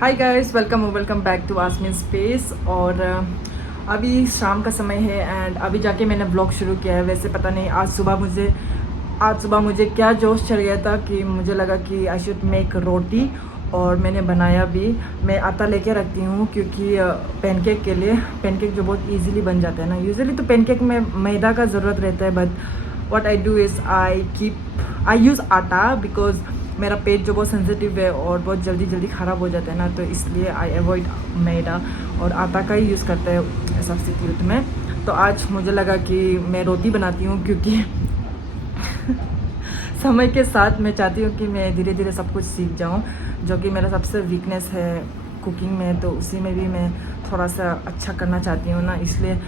Hi guys, welcome back to Asmeen space. और अभी शाम का समय है एंड अभी जाके मैंने ब्लॉग शुरू किया है। वैसे पता नहीं आज सुबह मुझे क्या जोश चढ़ गया था कि मुझे लगा कि आई शुड मेक रोटी। और मैंने बनाया भी। मैं आटा लेके रखती हूँ क्योंकि पैनकेक के लिए पैनकेक जो बहुत इजीली बन जाता है ना। यूजुअली तो पैनकेक में मैदा का ज़रूरत रहता है, but what I do is I use आटा बिकॉज मेरा पेट जो बहुत सेंसिटिव है और बहुत जल्दी जल्दी ख़राब हो जाता है ना, तो इसलिए आई अवॉइड मैदा और आटा का ही यूज़ करते हैं सब्स्टिट्यूट में। तो आज मुझे लगा कि मैं रोटी बनाती हूँ क्योंकि समय के साथ मैं चाहती हूँ कि मैं धीरे धीरे सब कुछ सीख जाऊँ, जो कि मेरा सबसे वीकनेस है कुकिंग में। तो उसी में भी मैं थोड़ा सा अच्छा करना चाहती हूँ ना, इसलिए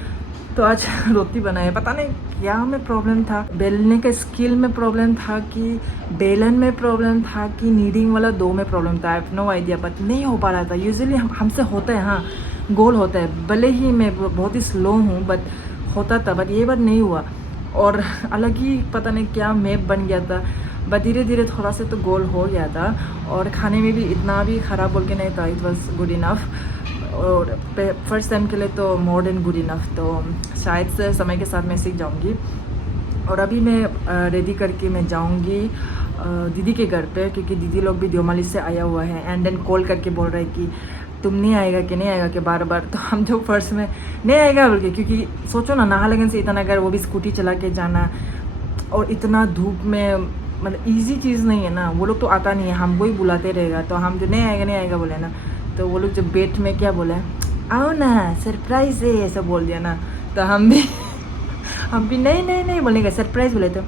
तो आज रोटी बनाए। पता नहीं क्या में प्रॉब्लम था, बेलने के स्किल में प्रॉब्लम था कि बेलन में प्रॉब्लम था कि नीडिंग वाला दो में प्रॉब्लम था। I have no idea, but नहीं हो पा रहा था। यूजुअली हमसे होता है, हाँ गोल होता है, भले ही मैं बहुत ही स्लो हूँ बट होता था, बट ये बार नहीं हुआ। और अलग ही पता नहीं क्या मैप बन गया था, बट धीरे धीरे थोड़ा सा तो गोल हो गया था। और खाने में भी इतना भी ख़राब बोल के नहीं था, इट वॉज गुड इनफ। और फर्स्ट टाइम के लिए तो मोर देन गुड इनफ। तो शायद से समय के साथ मैं सीख जाऊंगी। और अभी मैं रेडी करके मैं जाऊंगी दीदी के घर पे, क्योंकि दीदी लोग भी देवमाली से आया हुआ है। एंड देन कॉल करके बोल रहे हैं कि तुम नहीं आएगा कि नहीं आएगा कि बार बार। तो हम जो फर्स्ट में नहीं आएगा बोल के, क्योंकि सोचो ना नाहरलगुन से इतना अगर वो भी स्कूटी चला के जाना और इतना धूप में, मतलब इजी चीज़ नहीं है ना। वो लोग तो आता नहीं है, हमको ही बुलाते रहेगा। तो हम जो नहीं आएगा बोले ना, तो वो लोग जब बेट में क्या बोले, आओ ना सरप्राइज है ऐसा बोल दिया ना, तो हम भी हम भी नहीं बोलेंगे, सरप्राइज बोले तो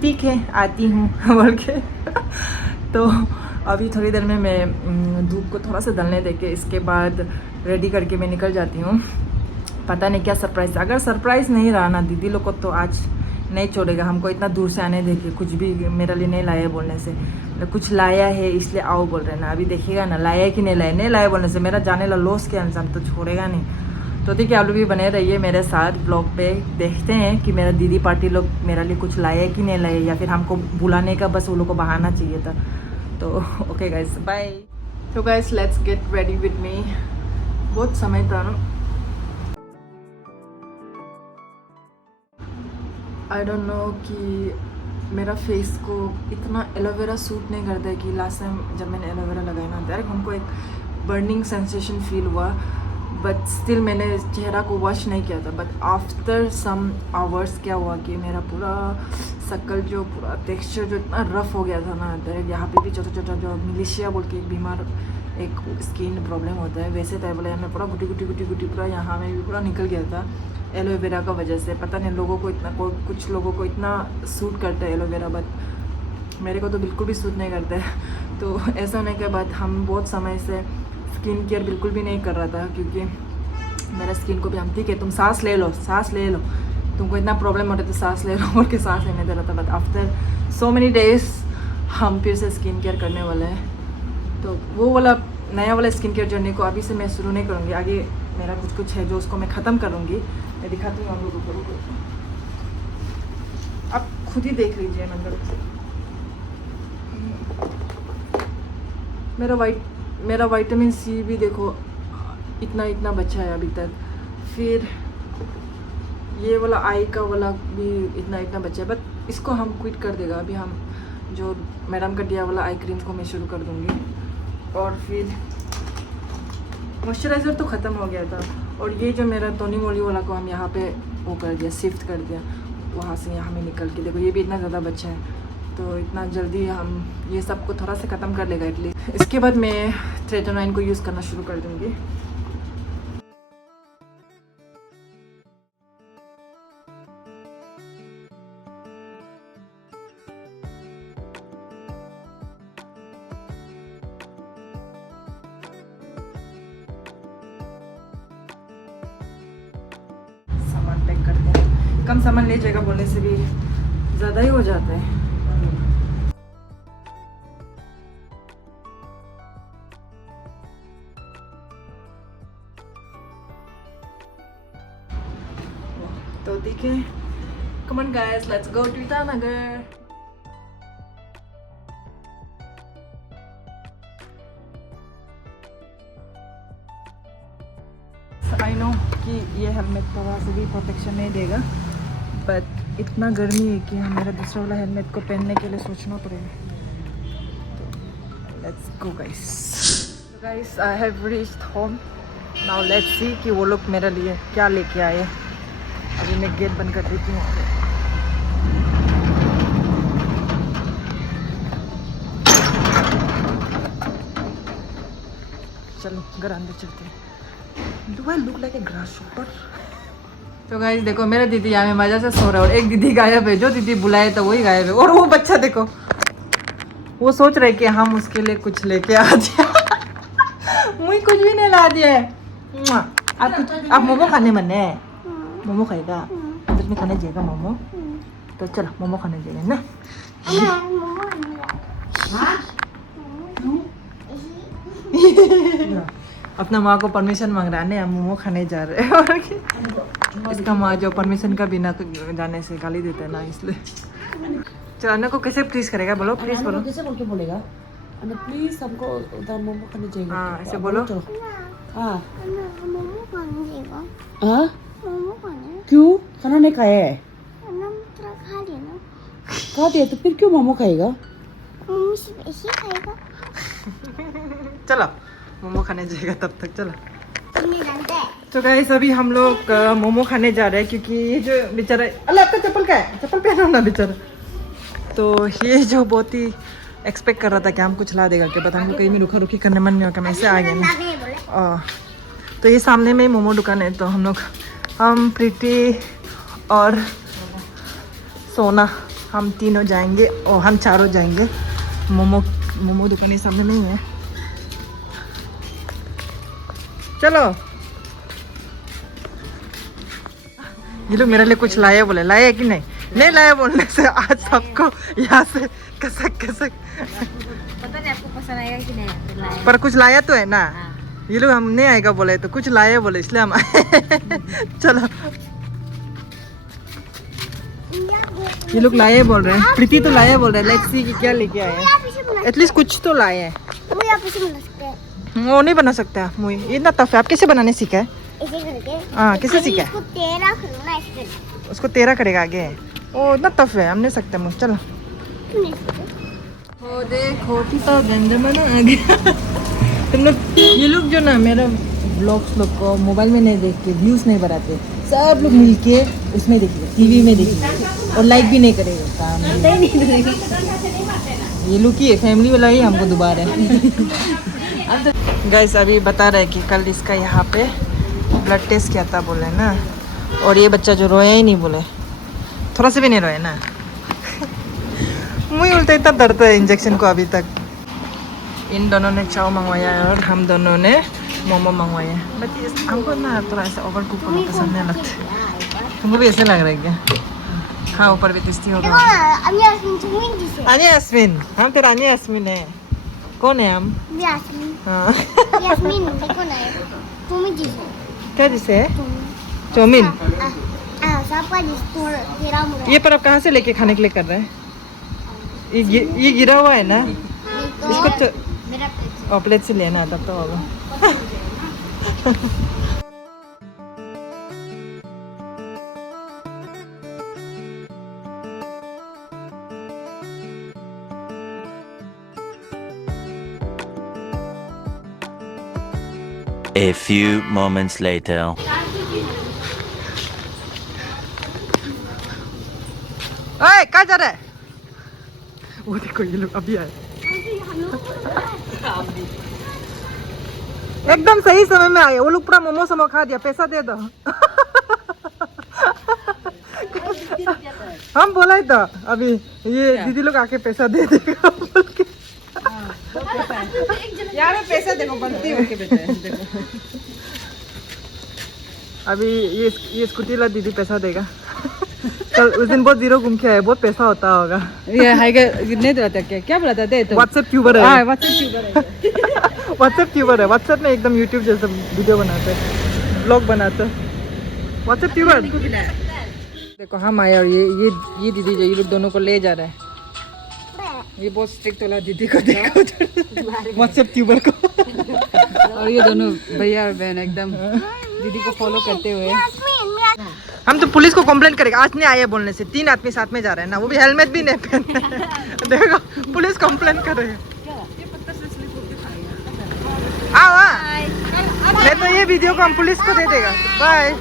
ठीक है आती हूँ बोल के। तो अभी थोड़ी देर में मैं धूप को थोड़ा सा दलने दे के इसके बाद रेडी करके मैं निकल जाती हूँ। पता नहीं क्या सरप्राइज। अगर सरप्राइज़ नहीं रहा ना, दीदी लोग को तो आज नहीं छोड़ेगा हमको इतना दूर से आने देके। कुछ भी मेरे लिए नहीं लाया बोलने से, मतलब कुछ लाया है इसलिए आओ बोल रहे हैं ना। अभी देखिएगा ना लाया है कि नहीं लाया बोलने से मेरा जाने ला लॉस के अंजाम तो छोड़ेगा नहीं। तो देखिए आप लोग भी बने रहिए मेरे साथ ब्लॉग पे। देखते हैं कि मेरा दीदी पार्टी लोग मेरे लिए कुछ लाया है कि नहीं लाया, या फिर हमको बुलाने का बस वो लोग को बहाना चाहिए था। तो ओके गाइस, बाय। तो guys let's get ready with me. बहुत समय था ना। आई डोंट नो कि मेरा फेस को इतना एलोवेरा सूट नहीं करता है कि लास्ट टाइम जब मैंने एलोवेरा लगाया ना, डायरेक्ट हमको एक बर्निंग सेंसेशन फील हुआ। बट स्टिल मैंने चेहरा को वॉश नहीं किया था। बट आफ्टर सम आवर्स क्या हुआ कि मेरा पूरा शक्ल जो पूरा टेक्सचर जो इतना रफ हो गया था ना, डायरेक्ट यहाँ पे भी छोटा छोटा जो मिलिशिया बोल के एक बीमार एक स्किन प्रॉब्लम होता है वैसे टाइप वाला मैं पूरा गुटी गुटी गुटी गुटी पूरा यहाँ में भी पूरा निकल गया था एलोवेरा का वजह से। पता नहीं लोगों को इतना, कुछ लोगों को इतना सूट करता है एलोवेरा, बट मेरे को तो बिल्कुल भी सूट नहीं करता है। तो ऐसा होने के बाद हम बहुत समय से स्किन केयर बिल्कुल भी नहीं कर रहा था, क्योंकि मेरा स्किन को भी हम ठीक है तुम सांस ले लो तुमको इतना प्रॉब्लम होता है तो सांस ले लो बोल के सांस लेने दे रहा था। But after so many days हम फिर से स्किन केयर करने वाले हैं। तो वो वाला नया वाला स्किन केयर जर्नी को अभी से मैं शुरू नहीं करूँगी। आगे मेरा कुछ है जो उसको मैं ख़त्म करूँगी। मैं दिखाती हूँ आप लोगों को, आप खुद ही देख लीजिए। मतलब मेरा विटामिन सी भी देखो इतना बचा है अभी तक। फिर ये वाला आई का वाला भी इतना बचा है, बट इसको हम क्विट कर देगा। अभी हम जो मैडम का दिया वाला आई क्रीम को मैं शुरू कर दूँगी। और फिर मॉइस्चराइज़र तो ख़त्म हो गया था। और ये जो मेरा टोनी मोली वाला को हम यहाँ पे वो कर दिया, शिफ्ट कर दिया वहाँ से यहाँ में निकल के। देखो ये भी इतना ज़्यादा बच्चा है, तो इतना जल्दी हम ये सब को थोड़ा सा ख़त्म कर लेगा एटलीस्ट। इसके बाद मैं ट्रेटोनाइन को यूज़ करना शुरू कर दूँगी। सामान पैक करते हैं, कम सामान ले जाएगा बोलने से भी ज़्यादा ही हो जाता है। तो ठीक है, come on guys, let's go to Itanagar. I know कि ये हेलमेट थोड़ा सा भी प्रोटेक्शन नहीं देगा, बट इतना गर्मी है कि हमारा दूसरा वाला हेलमेट को पहनने के लिए सोचना पड़ेगा। तो let's go guys, I have reached home now. Let's see कि वो लोग मेरे लिए क्या लेके आए। अभी मैं गेट बंद कर देती हूँ। चलो घर अंदर चलते हैं। Do I look like a grasshopper? तो गाइस देखो, मेरे दीदी यहाँ में मजा से सो रहा है और एक दीदी गायब है। जो दीदी बुलाए तो वही गायब है। और वो बच्चा देखो, वो सोच रहे कि हम उसके लिए कुछ लेके आ दिया। मुझे कुछ भी नहीं ला दिया है। आप मोमो खाने मन है? मोमो खाएगा? अंदर में खाने जाएगा मोमो? तो चलो मोमो खाने जाएगा ना। अपना माँ को परमिशन मांग रहा है, हम मोमो खाने जा रहे हैं। और इसका माँ जो परमिशन का बिना जाने से गाली देता है ना, इसलिए। चलो अन्ना को कैसे प्लीज करेगा? बोलो प्लीज बोलो। कैसे बोल के बोलेगा? प्लीज हमको उधर मोमो खाने जाएगा। हाँ ऐसे बोलो। हाँ मोमो खाने जाएगा। हाँ मोमो खाने क्यों? खाना नहीं खाया है? थोड़ा खा लेना। खा दिया तो फिर क्यों मोमो खाएगा? मम्मी सिर्फ ऐसे ही खाएगा। चलो मोमो खाने जाएगा तब तक। चलो नहीं जानते। तो गाइस अभी हम लोग मोमो खाने जा रहे हैं, क्योंकि ये जो बेचारा, अल्लाह आपका चप्पल क्या है? चप्पल पहनो ना बेचारा। तो ये जो बहुत ही एक्सपेक्ट कर रहा था कि हम कुछ ला देगा, क्या पता हमको कहीं भी रुका रुकी करने मन नहीं होगा, मैं ऐसे आ गया ना। तो ये सामने में मोमो दुकान है, तो हम प्रीति और सोना हम तीनों जाएंगे और हम चारों जाएंगे। मोमो दुकान ये सामने नहीं है। चलो ये लोग मेरे लिए कुछ लाए बोले, लाए कि नहीं? नहीं लाए बोलने से आज सबको यहाँ से कसक पता नहीं आपको पसंद आएगा कि नहीं। पर कुछ लाया तो है ना। ये लोग हम नहीं आएगा बोले तो कुछ लाए बोले, इसलिए हम चलो ये लोग लाए बोल रहे हैं। प्रीति तो लाए बोल रहे हैं। लेट्स सी कि क्या लेके आए हैं। एटलीस्ट कुछ तो लाए हैं। वो नहीं बना सकता मुझे, इतना टफ है। आप कैसे बनाने सीखा है? ऐसे करके। हाँ कैसे सीखा है? इसको तेरा करना ऐसे। उसको तेरा करेगा आगे। ओ इतना टफ है, हम नहीं सकते मुझे। चलो ओ देखो तो गंजमना आ गया। तुम लोग ये लोग जो ना मेरा ब्लॉग्स लोग को मोबाइल में नहीं देखते, व्यूज नहीं बढ़ाते, सब लोग मिलके उसमें देखेंगे, टीवी में देखेंगे और लाइक भी नहीं करेगा। काम ये लोग की फैमिली वाला ही हमको दोबारा है। गाइस अभी बता रहे कि कल इसका यहाँ पे ब्लड टेस्ट किया था बोले ना, और ये बच्चा जो रोया ही नहीं बोले, थोड़ा सा भी नहीं रोया ना। मुझे उल्टा इतना डरता है इंजेक्शन को अभी तक। इन दोनों ने चाव मंगवाया है और हम दोनों ने मोमो मंगवाया है। बट हमको ना थोड़ा ऐसा ओवर कुक होना पसंद नहीं लगता। तुमको भी ऐसे लग रहा है क्या? हाँ ऊपर भी टेस्टी होगा। यास्मीन, हम तेरा यास्मीन है। कौन है हम? यास्मीन। हाँ यास्मीन देखो ना, तुम जिसे क्या जिसे? चौमिन। सबका जिस तेरा मुड़ा। ये पर आप कहाँ से लेके खाने के लिए कर रहे हैं? ये गिरा हुआ है ना, इसको मेरा प्लेट से लेना तब तो होगा। A few moments later. ओए कहाँ जा रहा है? वो देखो ये लोग अभी आए। एकदम सही समय में आए। वो लोग पूरा मोमो समो खा दिया। पैसा दे दो। हम बोला ही था अभी ये दीदी लोग आके पैसा दे देगा बोल के। यहाँ पे पैसा देखो बनती है उनके बेटे देखो। अभी ये स्कूटी ला दीदी पैसा देगा। कल उस दिन बहुत जीरो घूम के आए, बहुत पैसा होता होगा। ये हाइगा नहीं देता क्या बोला था? दे तो व्हाट्सएप ट्यूबर है। हाँ व्हाट्सएप ट्यूबर है। व्हाट्सएप ट्यूबर है। व्हाट्सएप में एकदम यूट्यूब जैसा वीडियो बनाते हैं, ब्लॉग बनाते हैं। WhatsApp tuber. देखो हम आए और ये दीदी जो ये लोग दोनों को ले जा रहे हैं। ये बहुत स्ट्रिक्ट वाला दीदी को देखो, व्हाट्सएप ट्यूबर को। और ये दोनों भैया और बहन एकदम दीदी को फॉलो करते हुए हम तो पुलिस को कंप्लेंट करेंगे। आज नहीं आए बोलने से 3 आदमी साथ में जा रहे हैं ना, वो भी हेलमेट भी नहीं पहने। देखो पुलिस कंप्लेंट कर रहे हैं। आओ नहीं तो ये वीडियो को हम पुलिस को दे देगा। बाय।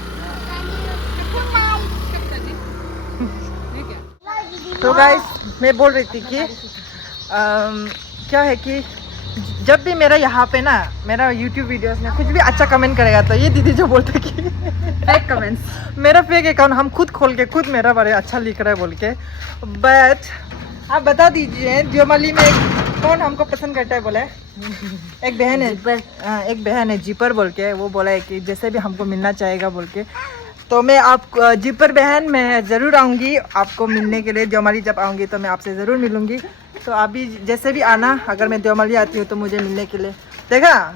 तो गाइस मैं बोल रही थी कि क्या है कि जब भी मेरा यहाँ पे ना मेरा YouTube वीडियोस में कुछ भी अच्छा कमेंट करेगा तो ये दीदी जो बोलते कि फेक कमेंट्स, मेरा फेक अकाउंट हम खुद खोल के खुद मेरा बारे अच्छा लिख रहा है बोल के। बट आप बता दीजिए ज्योमली में कौन हमको पसंद करता है बोला है? एक बहन है, एक बहन है जीपर बोल के, वो बोला है कि जैसे भी हमको मिलना चाहेगा बोल के। तो मैं आप जीपर बहन मैं ज़रूर आऊँगी आपको मिलने के लिए। ज्योमली जब आऊँगी तो मैं आपसे ज़रूर मिलूँगी। तो अभी जैसे भी आना, अगर मैं ज्योमली आती हूँ तो मुझे मिलने के लिए। देखा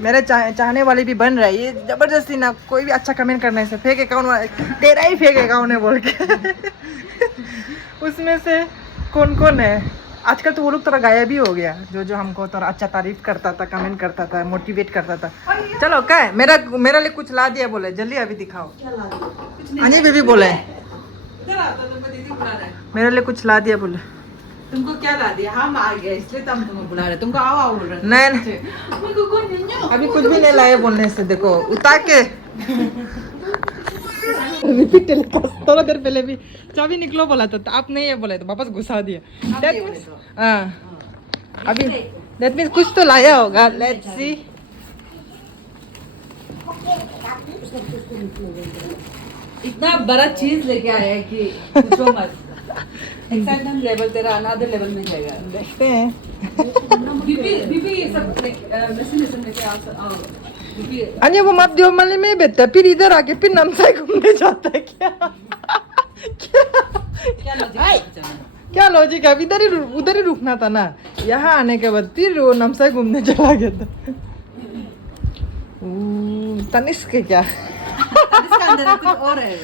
मेरे चाहने वाले भी बन रहा है। ये ज़बरदस्ती ना कोई भी अच्छा कमेंट करने से फेक अकाउंट, तेरा ही फेक अकाउंट है बोल के। उसमें से कौन कौन है आजकल तो वो लोग थोड़ा गायब भी हो गया, जो हमको थोड़ा अच्छा तारीफ करता था, कमेंट करता था, मोटिवेट करता था। चलो क्या है मेरा लिए कुछ ला दिया बोले, जल्दी अभी दिखाओ। अनी बेबी बोले मेरे लिए कुछ ला दिया बोले। तुमको क्या ला दिया? हम आ गए इसलिए तो हम तुमको बुला रहे। तुमको आओ आओ बोल रहे। नहीं अभी कुछ भी नहीं लाए बोलने से देखो उतार के रिपीट थोड़ा देर पहले भी चाबी निकलो बोला था, तो आप नहीं है बोले तो वापस घुसा दिया। हाँ अभी दैट मीन्स कुछ तो लाया होगा। Let's see. इतना बड़ा चीज लेके आया है कि पूछो मत। एक्साइटमेंट लेवल तेरा अनदर लेवल में जाएगा। देखते हैं। बीबी ये सब लेसन लेके आओ। अन्य वो मत ज्योमली में बैठता है, फिर इधर आके फिर नमसाई घूमने जाता है क्या? क्या लॉजिक है? उधर ही रुकना था ना, यहाँ आने के बाद फिर वो नमसाई घूमने चला गया था। तनिष्क के क्या इसका अंदर कुछ और है।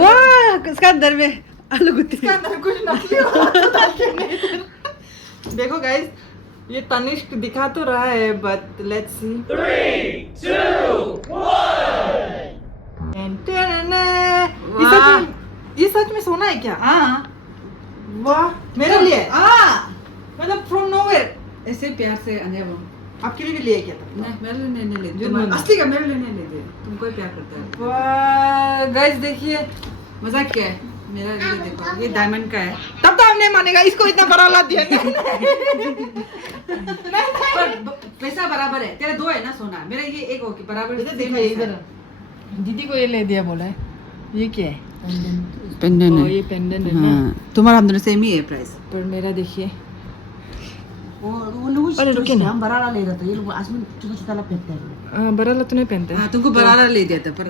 वाह इसका अंदर में आलू गुत्ती। इसके अंदर कुछ नकली होता। देखो गाइस ये तनिष्क दिखा तो रहा है बट लेट्स सी। 3, 2, 1 ये सच में सोना है क्या? हाँ वाह मेरे लिए। हाँ मतलब फ्रॉम नोवेयर ऐसे प्यार से आने वो। आपके लिए भी लिए क्या था? नहीं मेरे लिए नहीं ले जो दे। मैंने- असली का मेरे लिए नहीं ले दे। तुमको ही प्यार करता है। वाह गाइस देखिए मजाक क्या है? मेरा ये देखो ये डायमंड का है। तब तो हम नहीं मानेगा, इसको इतना बड़ा ला दिया। पर पैसा बराबर है। तेरे 2 है ना सोना, मेरा ये एक हो के बराबर। इधर दिखाइए इधर। दीदी को ये ले दिया बोला है। ये क्या है? पेंडेंट ओ, ये पेंडेंट है ना। तुम्हारा हम दोनों सेम ही है प्राइस। पर मेरा देखिए वो लोग अरे रुकिए ना। हम बराड़ा ले रहे थे। ये लोग आज में छोटा छोटा ला पहनते हैं। बड़ा ला तो नहीं पहनते। हाँ तुमको बराड़ा ले दिया था पर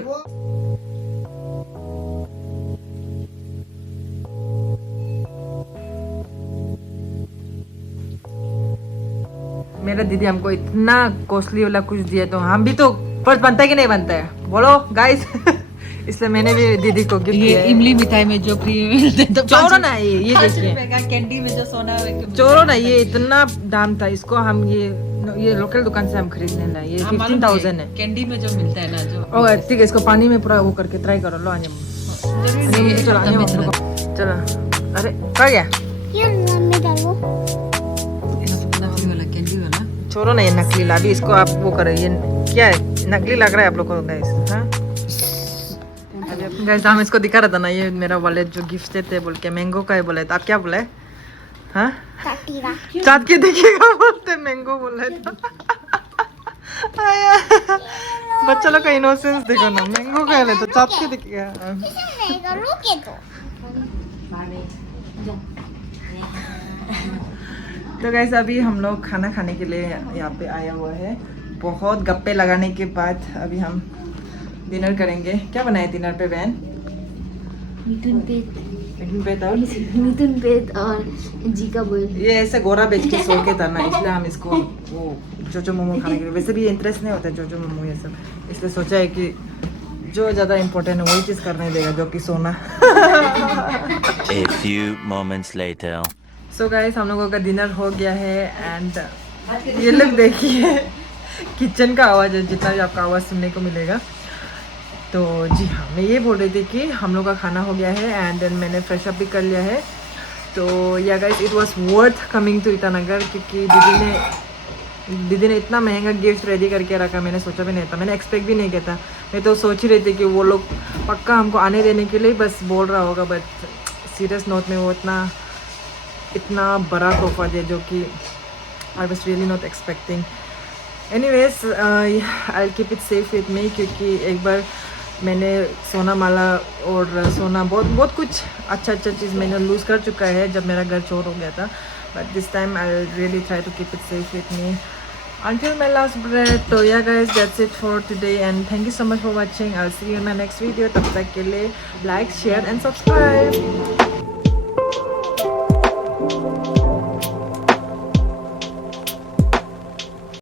मेरा दीदी हमको इतना कॉस्टली वाला कुछ दिया तो हम भी तो फर्स्ट बनता है कि नहीं बनता है बोलो गाइस। इसलिए मैंने भी दीदी को गिफ्ट ये दिया है। इमली मिठाई में जो फ्री मिलते हैं तो चोरो ना ये देखिए का कैंडी में जो सोना चोरो ना ये इतना दाम था इसको। हम ये लोकल दुकान से हम खरीदने लाए। ये 15,000 है। कैंडी में जो मिलता है ना जो। ओ ठीक है इसको पानी में पूरा वो करके ट्राई करो। लो आने चलो चलो। अरे क्या गया नकली वाला कैंडी वाला। छोड़ो ना ये नकली ला भी इसको आप वो करो। ये क्या है नकली लग रहा है आप लोग को गाइस? हाँ गाइस हम इसको दिखा रहा था ना ये मेरा वॉलेट जो गिफ्ट थे बोल के मैंगो का है बोले तो आप क्या बोले? हाँ चाट के देखिएगा बोलते मैंगो बोले तो। बच्चा लोग का इनोसेंस देखो ना। मैंगो का है तो चाट के देखिएगा। तो गाइस अभी हम लोग खाना खाने के लिए यहाँ पे आया हुआ है। बहुत गप्पे लगाने के बाद अभी हम डिनर करेंगे। क्या बनाए डिनर पे बहन? मिथुन पेट और मिथुन पेट और जी का बोल। ये ऐसे गोरा बेच के सो के था ना इसलिए हम इसको वो जोजो मोमो खाने के लिए। वैसे भी इंटरेस्ट नहीं होता है जोजो मोमो ये सब, इसलिए सोचा है कि जो ज़्यादा इम्पोर्टेंट है वही चीज़ करने देगा जो कि सोना। A few moments later. So guys हम लोगों का डिनर हो गया है एंड ये लोग देखिए किचन का आवाज़ है, जितना भी आपका आवाज़ सुनने को मिलेगा। तो जी हाँ, मैं ये बोल रही थी कि हम लोग का खाना हो गया है एंड देन मैंने फ्रेश अप भी कर लिया है। तो yeah guys, it was worth coming to Itanagar, क्योंकि दीदी ने इतना महंगा गिफ्ट रेडी करके रखा, मैंने सोचा भी नहीं था, मैंने एक्सपेक्ट भी नहीं किया था। मैं तो सोच ही रही थी कि वो लोग पक्का हमको आने देने के लिए बस बोल रहा होगा, बट सीरियस नोट में वो इतना बड़ा तोहफा दिया जो कि I was really not expecting. Anyways, I keep it safe with मी, क्योंकि एक बार मैंने सोना माला और सोना बहुत कुछ अच्छा चीज़ मैंने लूज़ कर चुका है जब मेरा घर चोर हो गया था। But this time I really try to keep it safe with me until my last breath. तो yeah guys, that's it for today and thank you so much for watching. I'll see you in my next video. तब तक के लिए like, share and subscribe.